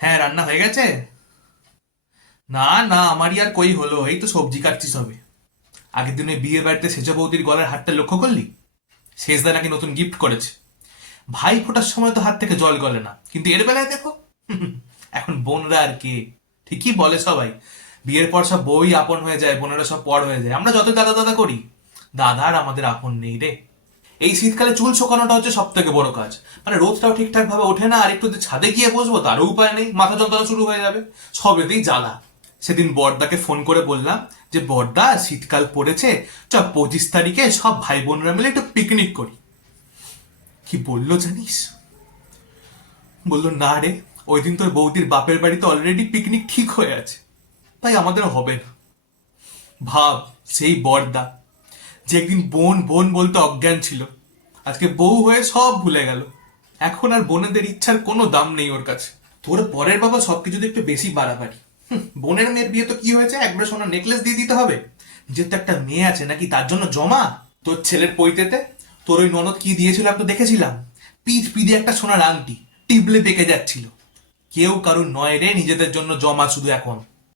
হ্যাঁ, রান্না হয়ে গেছে। না না, আমারই আর কই হলো, এই তো সবজি কাটছি সবে। আগের দিন ওই বিয়ে বাড়িতে সেজ বৌদির গলার হারটা লক্ষ্য করলি? শেষদা নাকি নতুন গিফট করেছে। ভাই ফোটার সময় তো হাত থেকে জল গলে না, কিন্তু এর বেলায় দেখো। এখন বোনরা আর কি, ঠিকই বলে সবাই। বিয়ের পর সব বউই আপন হয়ে যায়, বোনেরা সব পর হয়ে যায়। আমরা যত দাদা দাদা করি, দাদার আমাদের আপন নেই রে। এই শীতকালে চুল শোকানোটা হচ্ছে সব থেকে বড় কাজ। মানে রোদটাও ঠিকঠাক ভাবে ওঠে না, আর একটু যে ছাদে গিয়ে বসবো তারও উপায় নেই, মাথা যন্ত্রণা শুরু হয়ে যাবে। সবেতেই জ্বালা। সেদিন বড়দাকে ফোন করে বললাম যে বড়দা, শীতকাল পড়েছে, 25 তারিখে সব ভাই বোনরা মিলে একটু পিকনিক করি। কি বললো জানিস? বললো, না রে, ওই দিন তোর বৌদির বাপের বাড়িতে অলরেডি পিকনিক ঠিক হয়ে আছে, তাই আমাদের হবে না। ভাব, সেই বড়দা যে একদিন বোন বোন বলতে অজ্ঞান ছিল, আজকে বউ হয়ে সব ভুলে গেল। এখন আর বোনেদের ইচ্ছার কোনো দাম নেই ওর কাছে। তোর পরের বাবা সবকিছুতে একটু বেশি বাড়াবাড়ি। বোনের মেয়ের বিয়ে তো কি হয়েছে, একবার সোনার নেকলেস দিয়ে দিতে হবে? যে তো একটা মেয়ে আছে নাকি তার জন্য জমা? তোর ছেলের পৈতেতে তোর ওই ননদ কি দিয়েছিল আমি তো দেখেছিলাম। পিঠ পিঠে একটা সোনার আংটি, টিবলে পেকে যাচ্ছিল। কেউ কারুর নয় রে নিজেদের জন্য জমা শুধু এখন।